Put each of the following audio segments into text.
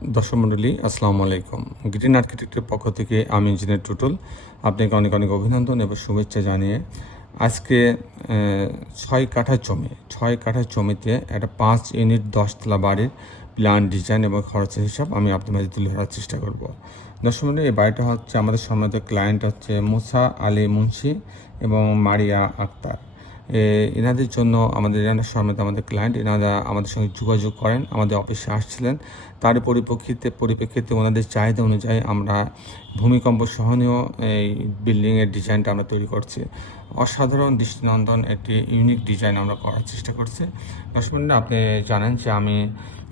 দর্শক মণ্ডলী আসসালামু আলাইকুম। গ্রিন আর্কিটেক্টের পক্ষ থেকে আমি ইঞ্জিনিয়ার টুটুল। আপনাকে অনেক অনেক অভিনন্দন এবং শুভেচ্ছা জানিয়ে আজকে 6 কাঠা জমিতে একটা 5 ইউনিট 10 তলা বাড়ির প্ল্যান ডিজাইন এবং খরচের হিসাব আমি আপনার মাঝে তুলে ধরার চেষ্টা করব। দর্শক মণ্ডলী, এই বাড়িটা হচ্ছে আমাদের সম্মানিত ক্লায়েন্ট হচ্ছে মুসা আলী মুন্সি এবং মারিয়া আক্তার। এনাদের জন্য এনারা সমেত আমাদের ক্লায়েন্ট, এনারা আমাদের সঙ্গে যোগাযোগ করেন, আমাদের অফিসে আসছিলেন। তার পরিপ্রেক্ষিতে ওনাদের চাহিদা অনুযায়ী আমরা ভূমিকম্প সহনীয় এই বিল্ডিংয়ের ডিজাইনটা আমরা তৈরি করছি। অসাধারণ দৃষ্টিনন্দন একটি ইউনিক ডিজাইন আমরা করার চেষ্টা করছি। দর্শক বন্ধুরা, আপনি জানেন যে আমি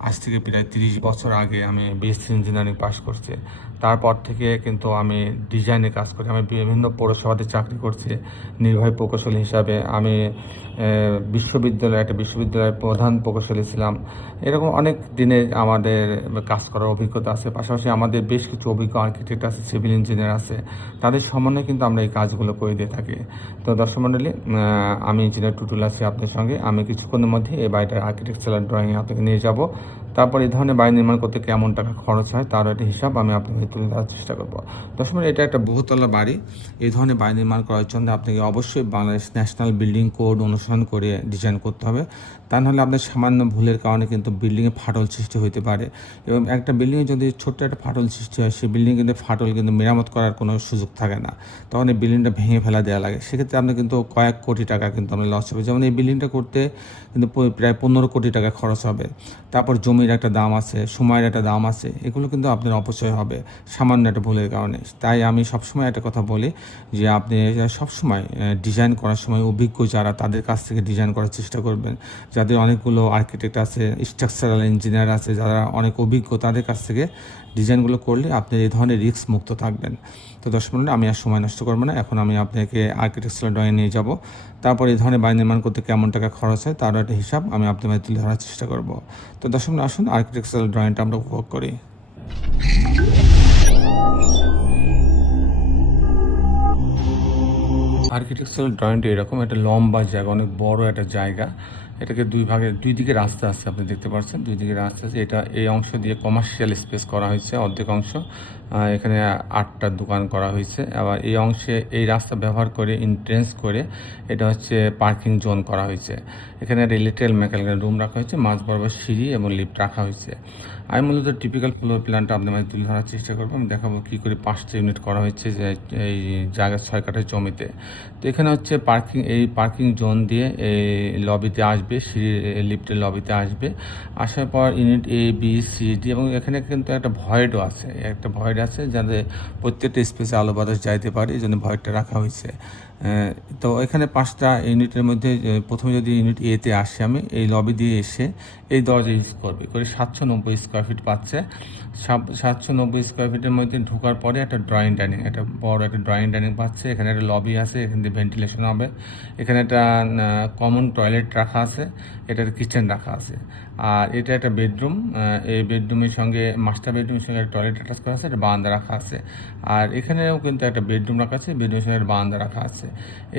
আজ থেকে প্রায় 30 বছর আগে আমি বিএসসি ইঞ্জিনিয়ারিং পাস করছি। তারপর থেকে কিন্তু আমি ডিজাইনে কাজ করি। আমি বিভিন্ন পৌরসভাতে চাকরি করছি নির্বাহী প্রকৌশলী হিসাবে। আমি একটা বিশ্ববিদ্যালয়ের প্রধান প্রকৌশলী ছিলাম। এরকম অনেক দিনে আমাদের কাজ করার অভিজ্ঞতা আছে। পাশাপাশি আমাদের বেশ কিছু অভিজ্ঞ আর্কিটেক্ট আছে, সিভিল ইঞ্জিনিয়ার আছে। তাদের সমন্বয়ে কিন্তু আমরা এই কাজগুলো করে দিয়ে থাকি। তো দর্শক মণ্ডলী, আমি ইঞ্জিনিয়ার টুটুল আছি আপনার সঙ্গে। আমি কিছুক্ষণের মধ্যে এই বাড়িটার আর্কিটেকচারাল ড্রয়িং আপনাকে নিয়ে যাব। তারপর এই ধরনের বাড়ি নির্মাণ করতে কেমন টাকা খরচ হয় তারও একটা হিসাব আমি আপনাকে তুলে ধরার চেষ্টা করব। দর্শক মণ্ডলী, এটা একটা বহুতলা বাড়ি। এই ধরনের বাড়ি নির্মাণ করার জন্য আপনাকে অবশ্যই বাংলাদেশ ন্যাশনাল বিল্ডিং কোড অনুসরণ করে ডিজাইন করতে হবে। তা নাহলে আপনার সামান্য ভুলের কারণে কিন্তু বিল্ডিংয়ে ফাটল সৃষ্টি হতে পারে। এবং একটা বিল্ডিংয়ে যদি ছোট্ট একটা ফাটল সৃষ্টি হয়, সেই বিল্ডিং কিন্তু ফাটল কিন্তু মেরামত করার কোনো সুযোগ থাকে না। তখন এই বিল্ডিংটা ভেঙে ফেলা দেওয়া লাগে। সেক্ষেত্রে আপনার কিন্তু কয়েক কোটি টাকা কিন্তু আপনার লস হবে। যেমন এই বিল্ডিংটা করতে কিন্তু প্রায় 15 কোটি টাকা খরচ হবে। তারপর জমির একটা দাম আছে, সময়ের একটা দাম আছে। এগুলো কিন্তু আপনার অপচয় হবে সামান্য একটা ভুলের কারণে। তাই আমি সবসময় একটা কথা বলি যে আপনি সবসময় ডিজাইন করার সময় অভিজ্ঞ যারা, তাদের কাছ থেকে ডিজাইন করার চেষ্টা করবেন। যাদের অনেকগুলো আর্কিটেক্ট আছে, স্ট্রাকচারাল ইঞ্জিনিয়ার আছে, যারা অনেক অভিজ্ঞ, তাদের কাছ থেকে ডিজাইনগুলো করলে আপনি এই ধরনের রিস্ক মুক্ত থাকবেন। তো দর্শক মণ্ডলী, আমি আর সময় নষ্ট করবো না, এখন আমি আপনাকে আর্কিটেকচারাল ড্রয়িং নিয়ে যাব। তারপর এই ধরনের বাড়ি নির্মাণ করতে কেমন টাকা খরচ হয় তারও একটা হিসাব আমি আপনাদের তুলে ধরার চেষ্টা করব। তো দর্শক মণ্ডলী, আসুন আর্কিটেকচারাল ড্রয়িংটা আমরা উপভোগ করি। আর্কিটেকচারাল ড্রয়িংটা এরকম একটা লম্বা জায়গা, অনেক বড় একটা জায়গা। এটাকে দুই দিকে রাস্তা আছে, আপনি দেখতে পাচ্ছেন দুই দিকে রাস্তা আছে। এই অংশ দিয়ে কমার্শিয়াল স্পেস করা হয়েছে, অর্ধেক অংশ। এখানে 8টা দোকান করা হয়েছে। আবার এই অংশে এই রাস্তা ব্যবহার করে এন্ট্রেন্স করে এটা হচ্ছে পার্কিং জোন করা হয়েছে। এখানে একটা ইলেকট্রিক্যাল মেকানিক্যাল রুম রাখা হয়েছে, মাঝ বরাবর সিঁড়ি এবং লিফট রাখা হয়েছে। আমি মূলত টিপিক্যাল ফ্লোর প্ল্যানটা আপনার মাঝে তুলে ধরার চেষ্টা করবো। আমি দেখাবো কী করে 5টা ইউনিট করা হয়েছে যে এই জায়গা 6 কাঠা জমিতে। তো এখানে হচ্ছে পার্কিং জোন দিয়ে এই লবিতে আসবে, সিঁড়ি লিফটের লবিতে আসবে। আসার পর unit A B C D, এবং এখানে কিন্তু একটা ভয়েডও আছে, যাতে প্রত্যেকটা স্পেসে আলো বাতাস যাইতে পারে, এই জন্য ভয়েডটা রাখা হয়েছে। তো এখানে 5টা ইউনিটের মধ্যে প্রথমে যদি ইউনিট এতে আসে, আমি এই লবি দিয়ে এসে এই দরজা ইউজ করে 790 স্কোয়ার ফিট পাচ্ছে। 790 স্কোয়ার ফিটের মধ্যে ঢোকার পরে একটা ড্রয়িং ডাইনিং, একটা বড় একটা ড্রয়িং ডাইনিং পাচ্ছে। এখানে একটা লবি আছে, এখান দিয়ে ভেন্টিলেশন হবে। এখানে একটা কমন টয়লেট রাখা আছে, এটার কিচেন রাখা আছে। আর এটা একটা বেডরুম, এই বেডরুমের সঙ্গে মাস্টার বেডরুমের সঙ্গে একটা টয়লেট অ্যাটাচ করা আছে, একটা বারান্দা রাখা আছে। আর এখানেও কিন্তু একটা বেডরুম রাখা আছে, বেডরুমের সঙ্গে একটা বারান্দা রাখা আছে।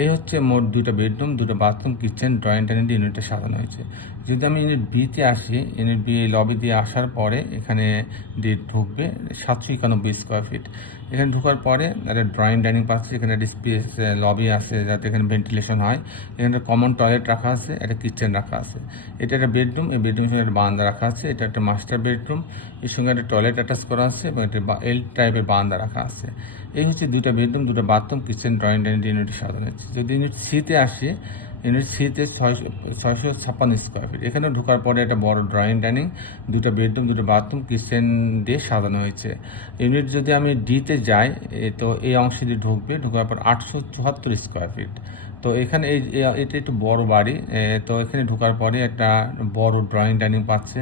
এই হচ্ছে মোট 2টা বেডরুম, 2টা বাথরুম, কিচেন, ড্রয়িং ডাইনিং দিয়ে ইউনিটটা সাজানো হয়েছে। যদি আমি ইউনিট বিতে আসি, ইউনিট বি লবি দিয়ে আসার পরে এখানে দিয়ে ঢুকবে 791 স্কোয়ার ফিট। এখানে ঢোকার পরে একটা ড্রয়িং ডাইনিং পাচ্ছে, এখানে একটা স্পেস লবি আছে যাতে এখানে ভেন্টিলেশন হয়। এখানে একটা কমন টয়লেট রাখা আছে, একটা কিচেন রাখা আছে। এটা একটা বেডরুম, এই বেডরুমের সঙ্গে একটা বারান্দা রাখা আছে। এটা একটা মাস্টার বেডরুম, এর সঙ্গে একটা টয়লেট অ্যাটাচ করা আছে এবং একটা এল টাইপের বারান্দা রাখা আছে। এই হচ্ছে 2টা বেডরুম, 2টা bathroom, kitchen, drawing dining unit সাজানো হচ্ছে। যদি ইউনিট সিতে আসি, ইউনিট সিতে 656 স্কোয়ার ফিট। এখানে ঢোকার পরে একটা বড় ড্রয়িং ডাইনিং, 2টা বেডরুম, 2টা বাথরুম, কিচেন দিয়ে সাজানো হয়েছে। ইউনিট যদি আমি ডিতে যাই, তো এই অংশ দিয়ে ঢোকার পর 874 স্কোয়ার ফিট। তো এখানে এটা একটু বড় বাড়ি। তো এখানে ঢোকার পরে একটা বড় ড্রয়িং ডাইনিং পাচ্ছে।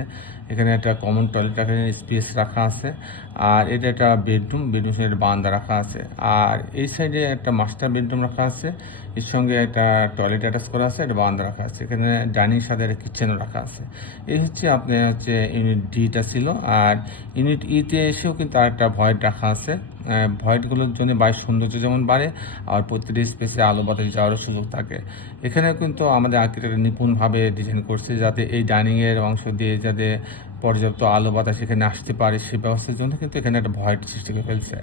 এখানে একটা কমন টয়লেট স্পেস রাখা আছে। আর এটা একটা বেডরুম সঙ্গে একটা বারান্দা রাখা আছে। আর এই সাইডে একটা মাস্টার বেডরুম রাখা আছে, এর সঙ্গে একটা টয়লেট অ্যাটাচ করা আছে, একটা বারান্দা রাখা আছে। এখানে ডাইনিং সাথে একটা কিচেনও রাখা আছে। এই হচ্ছে আপনার ইউনিট ডিটা ছিল। আর ইউনিট ইতে এসেও কিন্তু আরেকটা ভয়েড রাখা আছে। ভয়েডগুলোর জন্য বাড়ির সৌন্দর্য যেমন বাড়ে, আর প্রতিটি স্পেসে আলো বাতাস যাওয়ারও সুযোগ থাকে। এখানেও কিন্তু আমাদের আর্কিটেক্ট নিপুণভাবে ডিজাইন করছে যাতে এই ডাইনিংয়ের অংশ দিয়ে যাতে পর্যাপ্ত আলো বাতাস এখানে আসতে পারে সে ব্যবস্থার জন্য কিন্তু এখানে একটা ভয়ের সৃষ্টি করে ফেলছে।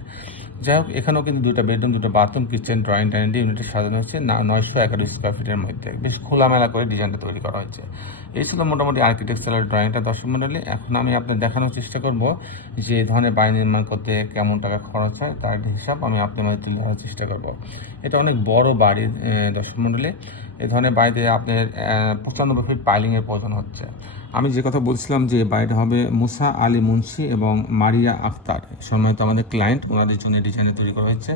যাই হোক, এখানেও কিন্তু 2টা বেডরুম, 2টা বাথরুম, কিচেন, ড্রয়িং ডাইনিং ইউনিটে সাজানো হয়েছে 911 স্কোয়ার ফিটের মধ্যে। বেশ খোলামেলা করে ডিজাইনটা তৈরি করা হয়েছে। এই ছিল মোটামুটি আর্কিটেকচারাল ড্রয়িংটা দর্শক মণ্ডলী। এখন আমি আপনাদের দেখানোর চেষ্টা করব যে এই ধরনের বাড়ি নির্মাণ করতে কেমন টাকা খরচ হয় তার হিসাব আমি আপনাদের মধ্যে তুলে ধরার চেষ্টা করব। এটা অনেক বড় বাড়ি দর্শক মণ্ডলী। এই ধরনের বাড়িতে আপনার 95 ফিট পাইলিংয়ের প্রয়োজন হচ্ছে। আমি যে কথা বলছিলাম যে বাড়িটা হবে মুসা আলী মুন্সি এবং মারিয়া আক্তার সম্মানিত আমাদের ক্লায়েন্ট, ওনাদের জন্য ডিজাইনে তৈরি করা হয়েছে।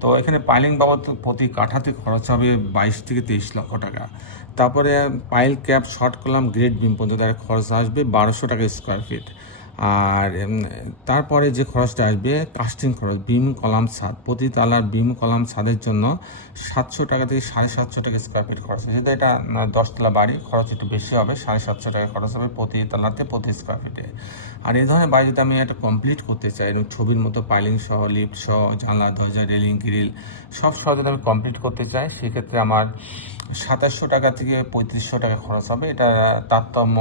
তো এখানে পাইলিং বাবদ প্রতি কাঠাতে খরচ হবে 22 থেকে 23 লক্ষ টাকা। তারপরে pile cap, short column, grade beam পর্যন্ত তার খরচ আসবে 1200 টাকা স্কোয়ার ফিট। আর তারপরে যে খরচটা আসবে কাস্টিং খরচ, বিম কলাম ছাদ, প্রতি তালার বিম কলাম ছাদের জন্য 700 টাকা থেকে 750 টাকা স্কোয়ার ফিট খরচ। যেহেতু এটা 10 তলা বাড়ি, খরচ একটু বেশি হবে, 750 টাকা খরচ হবে প্রতি তালাতে, প্রতি স্কোয়ার ফিটে। আর এই ধরনের বাড়ি যদি আমি এটা কমপ্লিট করতে চাই এবং ছবির মতো পাইলিং সহ, লিফট সহ, জানলা দরজা, রেলিং, গ্রিল সব সহ যদি আমি কমপ্লিট করতে চাই সেক্ষেত্রে আমার 2700 টাকা থেকে 3500 টাকা খরচ হবে। এটা তারতম্য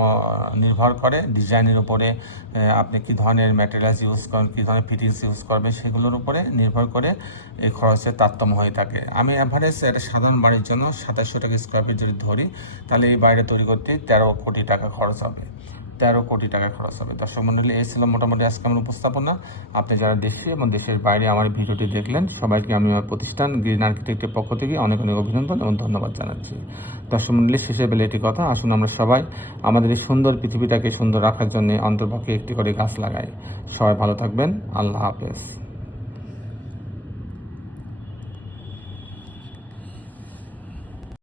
নির্ভর করে ডিজাইনের উপরে, আপনি কী ধরনের ম্যাটেরিয়ালস ইউজ করেন, কী ধরনের ফিটিংস ইউজ করবেন সেগুলোর উপরে নির্ভর করে এই খরচের তারতম্য হয়ে থাকে। আমি অ্যাভারেজ একটা সাধারণ বাড়ির জন্য 2700 টাকা স্কোয়ার ফিট যদি ধরি তাহলে এই বাড়িটা তৈরি করতে 13 কোটি টাকা খরচ হবে। 13 কোটি টাকা খরচ হবে। দর্শক মণ্ডলী, এই ছিল মোটামুটি আজকে আমার উপস্থাপনা। আপনি যারা দেশে এবং দেশের বাইরে আমার ভিডিওটি দেখলেন সবাইকে আমি আমার প্রতিষ্ঠান গ্রিন আর্কিটেক্টের পক্ষ থেকে অনেক অনেক অভিনন্দন এবং ধন্যবাদ জানাচ্ছি। দর্শক মণ্ডলী, শেষে বেলে এটি কথা, আসুন আমরা সবাই আমাদের এই সুন্দর পৃথিবীটাকে সুন্দর রাখার জন্য অন্তর্পক্ষে একটি করে গাছ লাগাই। সবাই ভালো থাকবেন। আল্লাহ হাফেজ।